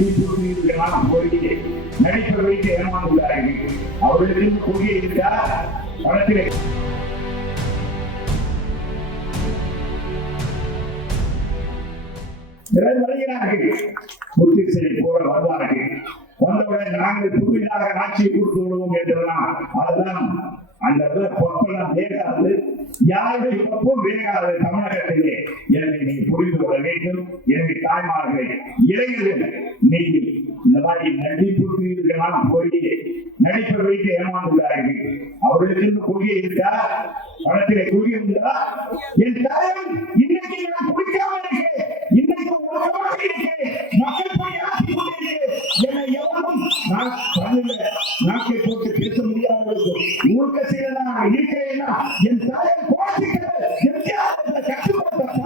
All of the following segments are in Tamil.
நடிப்பு போய் நடிப்பை வைத்து ஏமாந்துள்ளார்கள். அவர்களுக்கு கொள்கை இருக்கா? படத்திலே வருகிறார்கள், முத்திசை போல வருவார்கள். வந்தவுடன் நாங்கள் புதிதாக ஆட்சியை கொடுத்து விடுவோம் என்றெல்லாம் அதுதான் அந்த பொறுப்பெல்லாம் வேகாது, யாருடைய பொறுப்பும் வேகாது தமிழகத்திலே. எனவே நீங்க புரிந்து கொள்ள வேண்டும். எனவே தாய்மார்களே, இளைஞர்கள், நீங்கள் இந்த மாதிரி நடிப்பு போய் நடிப்பை வைத்து ஏமாந்துள்ளார்கள். அவர்களுக்கு கொள்கை இருக்கா? படத்திலே கொள்கை உண்டா? என் தலைவன் இன்னைக்கு நான் குடிக்காம இருக்கேன், இன்னைக்கு மக்கள் போய் ஆட்சி கொண்டிருக்கிறேன். என்னை எவரும் நான் நாக்கை போட்டு பேச முடியாத ஊழ்க செய்ய நான் இருக்கிறேன்னா என் தலைவன் போட்டிக்கிறது கட்டுப்படுத்த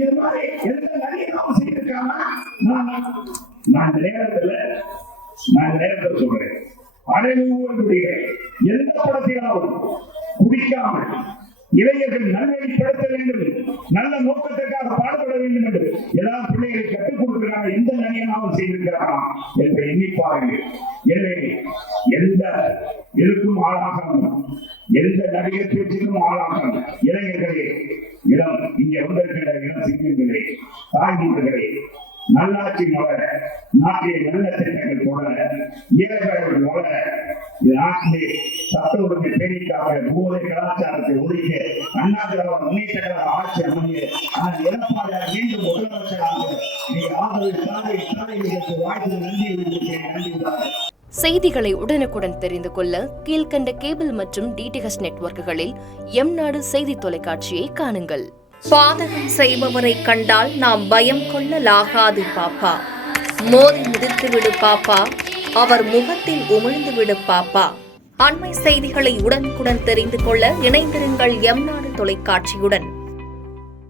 இது மாதிரி எந்த நடிகை செய்திருக்காங்க. நான் நேரத்தில் சொல்றேன், அனைவருடைய எந்த படத்திலாவது குடிக்காமல் இளைஞர்கள் நல்வழிப்படுத்த வேண்டும், நல்ல நோக்கத்திற்காக பாடுபட வேண்டும் என்று ஏதாவது பிள்ளைகளை கற்றுக் கொடுக்கிறாங்க, எந்த நடிகனாவும் செய்திருக்கிறாரா என்று எண்ணிப்பார்கள். எனவே எந்த இதுக்கும் ஆளாகணும், எந்த நடிகர் பேச்சுக்கும் ஆளாகணும். இளைஞர்களே, இளம் இங்கே வந்திருக்கின்ற இளம் சிங்கங்களே, தாய்மார்களே, நல்லாட்சி மலர, நாட்டிலே நல்ல திட்டங்கள் தொடர, இயற்கைகள் வளர, நாட்டிலே சட்ட ஒழுங்கை பேணிக்காக போதை கலாச்சாரத்தை ஒழிக்க அண்ணா திராவிட முன்னேற்ற கழக ஆட்சி அமைய ஆனால் எடப்பாடியார் மீண்டும் முதலமைச்சராக நீங்கள் ஆதரவு தாய் வாழ்த்து நன்றி விடுக்கிறேன். நன்றி. செய்திகளை உடனுக்குடன் தெரிந்து கொள்ள கீழ்கண்ட கேபிள் மற்றும் டிடிஹெச் நெட்வொர்க்குகளில் எம்நாடு செய்தி தொலைக்காட்சியை காணுங்கள். பாதகம் செய்பவரை கண்டால் நாம் பயம் கொள்ளலாகாது பாப்பா. மோதி மிதித்து விடு பாப்பா, அவர் முகத்தில் உமிழ்ந்து விடு பாப்பா. அண்மை செய்திகளை உடனுக்குடன் தெரிந்து கொள்ள இணைந்திருங்கள் எம்நாடு தொலைக்காட்சியுடன்.